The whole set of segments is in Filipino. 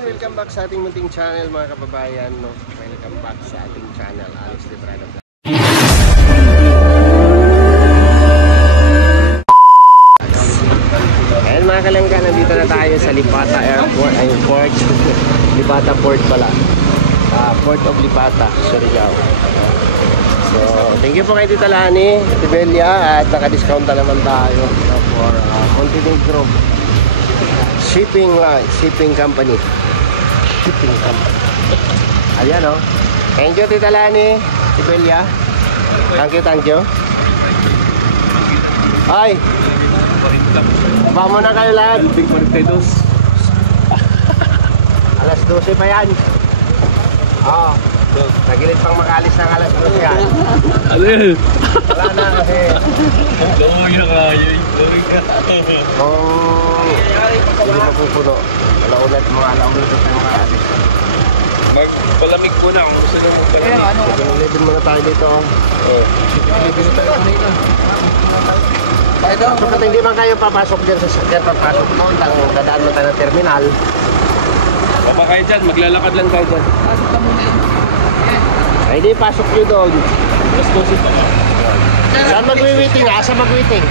Ayan, welcome back sa ating munting channel mga kababayan, no? Welcome back sa ating channel, Alex Librano. Ayan mga kalangga, nandito na tayo sa Lipata Airport, ay port. Lipata Port pala. Port of Lipata, Surigao. So, thank you po kay Tita Lani, Tibelia, at naka-discount na naman tayo for Montenegro Shipping Company. Ayan o. Thank you Tita Lani, Tibelia. Thank you. Ay! Baka muna kayo lahat. Alas 12 pa yan. Oo. Nagilid pang makalis ng alas 12 yan. Wala na kasi. Gawin na kayo. Kung hindi mapupuno, ulit mga alaunod sa makalis. Magpalamig po na kung gusto nyo po. Livin muna tayo dito. Livin tayo kanina. Kapag hindi man kayo papasok dyan sa sakyan, papasok mo, dadaan mo tayo ng terminal. Papa kayo dyan, maglalakad lang kayo dyan. Pasok ka muna yun. Ay di, pasok nyo doon. Mas 12 pa ka. Saan mag-waiting? Asa mag-waiting?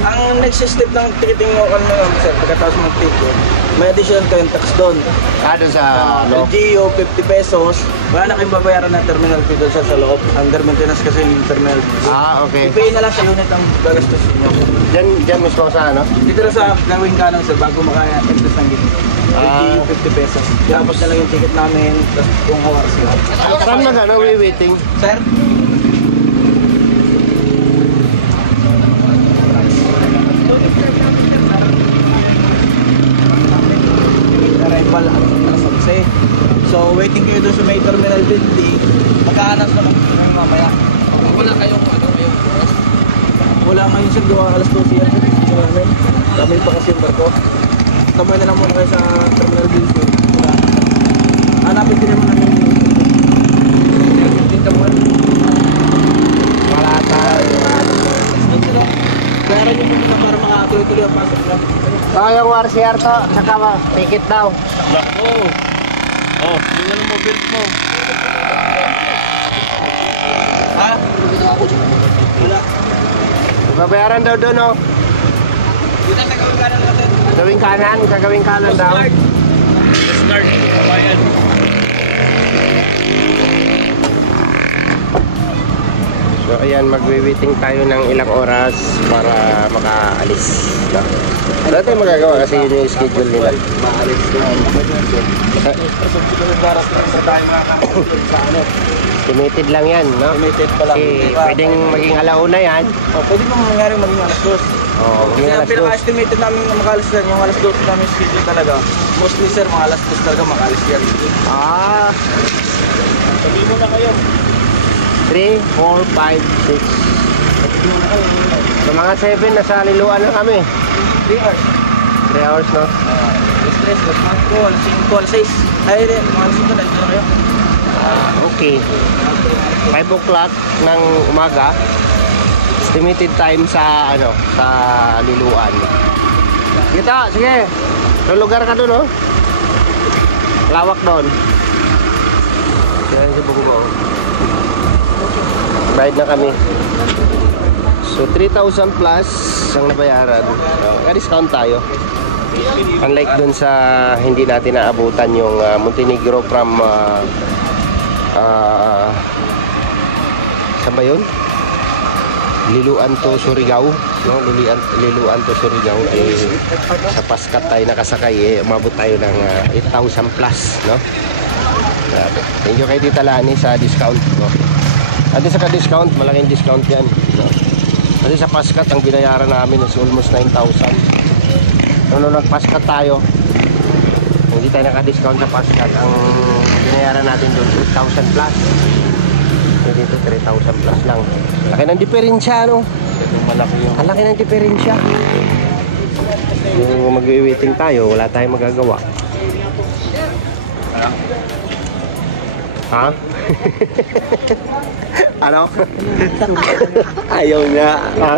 Ang next step ng ticketing mo kan mo sir, pagkatapos mag-ticket, may additional kayong tax doon. Doon sa LGU, 50 pesos. Wala na kayong babayaran ng terminal fee doon sa loob. Under maintenance kasi yung terminal fee. Okay. I-pay na lang sa unit ang gagastos nyo. Diyan mismo sa ano? Dito na sa gawing kanan sir, bago makaya-express ng gito. LGU, 50 pesos. Tapos na lang yung ticket namin, tapos kung hawak sila. Saan mag-ano, waiting? Sir? Arrival alas 11. So waiting kayo doon sa may terminal building. Magkaanas naman mamaya. Wala kayong oras? Wala ngayon sir, alas 12 yan. Dami pa kasi yung barko. Kamay na lang muna kayo sa terminal building. Hanapin din naman namin yung tamuan. Wala tayo. Kaya rin yung muna para makatuloy-tuloy ang pasok na. Yung RCR to, saka ticket daw. Yung ano mo, bill mo. Ha? Wala. Babayaran daw doon, oh. Dito sa gawing kanan natin. Gawing kanan daw. Start, kabayan. So ayan, magwi-waiting tayo ng ilang oras para makaalis. Wala tayong magagawa kasi yun yung schedule nila. Maalis doon. Limited lang yan, no? Limited pa lang. Kasi pwedeng maging alauna yan. Pwede mo mangyari maging alas 2. Maging Kasi alas ang pinaka-estimated namin na makalis yan, yung alas 2 namin schedule talaga. Mostly sir, mga alas 2 talaga makalis yan. Sabihin mo na kayo. 3, 4, 5, 6. So mga 7, nasa Liluan na kami. 3 hours. 3 hours, no? Stress, alas 5, alas 5, alas 6. Ay rin, mga alas 5 na dito na kayo. Okay. 5 o'clock ng umaga. Estimated time sa ano, sa Liluan. Kita, sige. Sa lugar ka doon, oh. Lawak doon. Yan si Bungo. Bayad na kami. So 3,000 plus ang nabayaran. Ka-discount tayo. Unlike dun sa hindi natin naabutan yung Montenegro from saan ba yun? Liluan to Surigao, no? Liluan to Surigao, sa Paskat tayo nakasakay, umabot tayo ng 8,000 plus, no? Thank you kay Tita Lani sa discount, no? At sa ka-discount, malaking discount yan, no? At sa Paskat, ang binayaran namin is almost 9,000. Nung nag-Paskat tayo, hindi tayo naka-discount sa Paskat, ang binayaran natin doon 8,000 plus. Dito 3,000 plus lang. Laki ng diferensya, no? Ang laki ng diferensya. Yung mag-waiting tayo, wala tayong magagawa. Ha? Ano? Ayaw niya. Ha?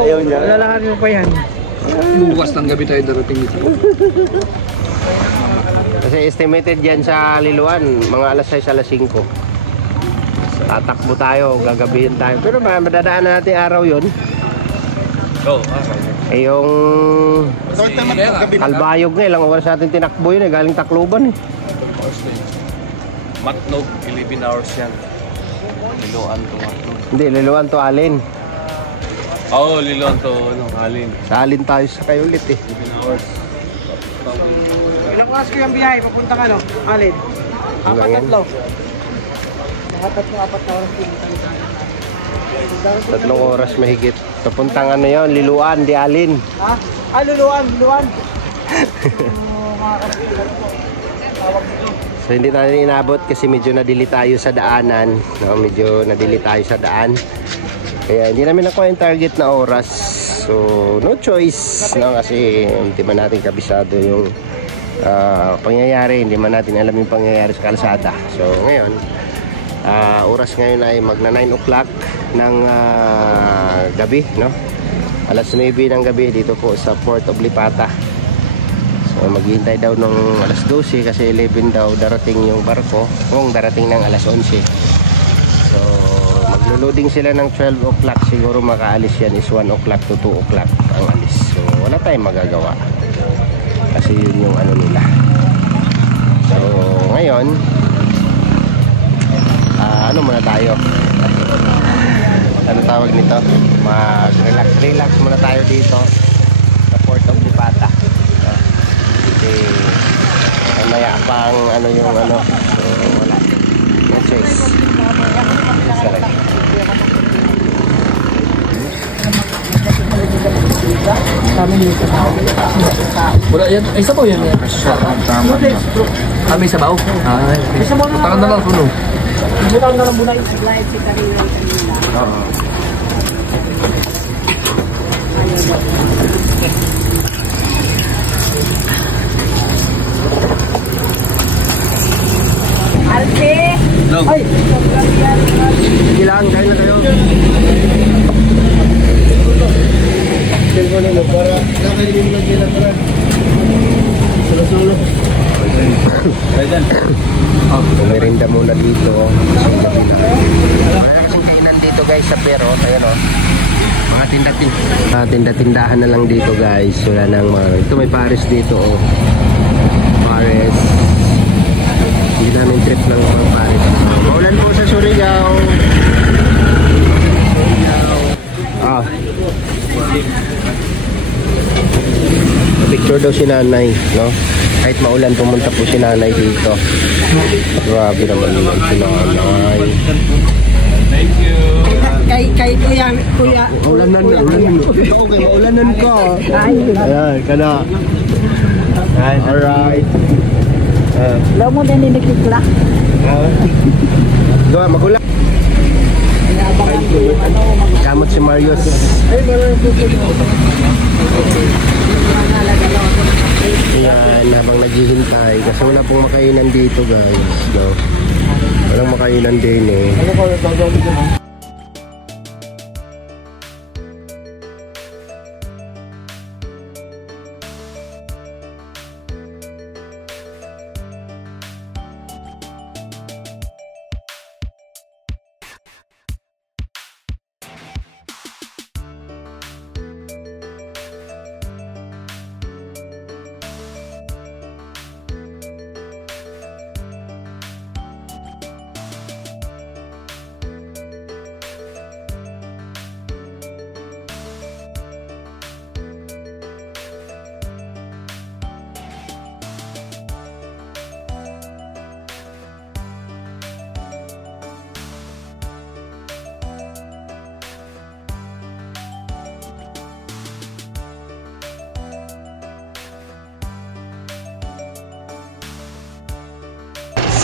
Ayaw niya. Lalakad mo pa yan. Bukas ng gabi tayo darating dito. Kasi estimated yan sa Liloan, mga alas 6, alas 5. Tatakbo tayo, gagabihin tayo. Pero madadaan natin araw yun. Oo, Eh yung Albayog nga, ilang oras natin tinakbo yun eh, galing Tacloban eh. Matnog, 11 hours yan. Liloan to Matnog. Hindi, Liloan to Alin. Oo, Liloan to Alin. Sa Alin tayo sa kayo ulit eh. 11 hours. Ilang oras ko yung biyahe, papunta ka no? Alin? Hanggang yan. Apat na oras pinunta ni tayo. 3 oras mahigit. Papuntang ano yun, Liloan, di Alin. Ha? Ah, luluan. So hindi tayo inabot kasi medyo nadili tayo sa daanan, no? Medyo nadili tayo sa daan. Kaya hindi namin nakuha yung target na oras. So no choice, no? Kasi hindi man natin kabisado yung pangyayari, hindi man natin alam yung pangyayari sa kalsada. So ngayon, oras ngayon ay magna 9 o'clock ng gabi, no? Alas 9 ng gabi dito po sa Port of Lipata. So maghihintay daw ng alas 12 kasi 11 daw darating yung barko, kung darating ng alas 11. So maglo-loading sila ng 12 o'clock, siguro makaalis yan is 1 o'clock to 2 o'clock ang alis. So wala tayong magagawa kasi yun yung ano nila. So ngayon, ano muna tayo? Ano tawag nito? Mag-relax muna tayo dito sa Port of Lipata. Kasi mamaya pang ano yung ano. So wala. No choice. Sorry. Wala yan. Ay, sabaw yan. May sabaw? Ay, putakan na lang puno. Butang na lang muna yung live si Karina. Oo. Alpe! Ay! Kailangan kain na kayo. Merinda muna dito. Kaya kasing kainan dito guys sa Pero. Ayan o. Mga tinda-tindahan na lang dito guys. Wala nang mga. Ito may Paris dito o. Paris. Hindi namin trip ng mga Paris. Maulan po sa Surigao. Picture daw si nanay, no? Kahit maulan, pumunta po si nanay dito. Grabe naman yun si nanay. Thank you. Kay kuya. Maulanan na. Okay, maulanan ka. Ayan, kada. Alright. Lo mo din dinikla. Gawa, magulang. Inabangan ko yung ano. Kamot si Marius. Ay, meron po po. Ayan, habang naghihintay. Kasi wala pong makainan dito guys. No? Walang makainan din eh. Ano ko, gagawin ko na.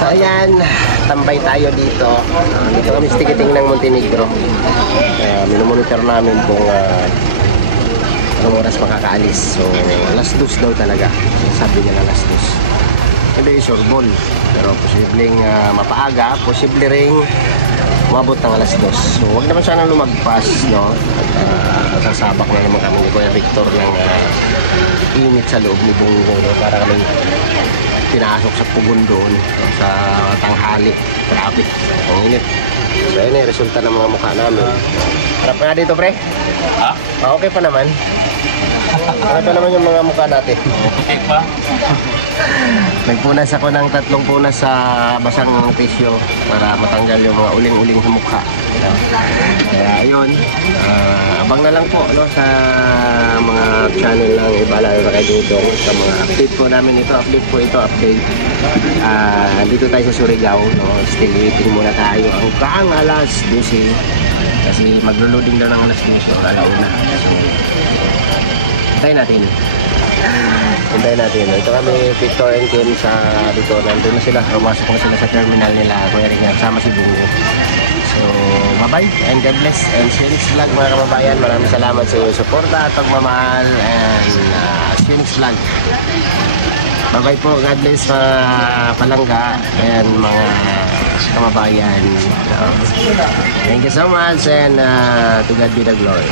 So ayan, tambay tayo dito. Dito kami sa ticketing ng Montenegro. Minomonitor namin kung anong oras makakaalis. So alas 2 daw talaga. Sabi niya na alas 2. Hindi sure ball. Pero posibleng mapaaga, posible ring umabot ng alas 2. So huwag naman sana lumagpas, no? At sasabak na naman kami ni Kuya Victor ng init sa loob ni Bongo, no? Para kami pinasok sa pugon doon sa tanghali. Traffic. Ang init. So yun eh, resulta ng mga mukha namin. Harap nga dito, pre. Ha? Okay pa naman. Okay pa naman yung mga mukha natin. Okay pa? Nagpunas ako ng 3 punas sa basang tissue para matanggal yung mga uling-uling sa mukha. Kaya ayun, abang na lang po no, sa mga channel ng Ibala na kay Dudong sa mga update po namin ito. Update. Dito tayo sa Surigao. No? Still waiting muna tayo hanggang alas 12. Kasi maglo-loading daw ng alas 12 o alauna. Hintayin natin. Hintayin natin. Ito kami, Victor and Kim sa dito. Nandun na sila. Pumasok na sila sa terminal nila. Kuya Ringan, sama si Bungo. So, bye-bye and God bless. And see you next vlog mga kababayan. Maraming salamat sa iyong suporta at pagmamahal. And see you next vlog. Bye-bye po. God bless mga palangga and mga kababayan. So, thank you so much and to God be the glory.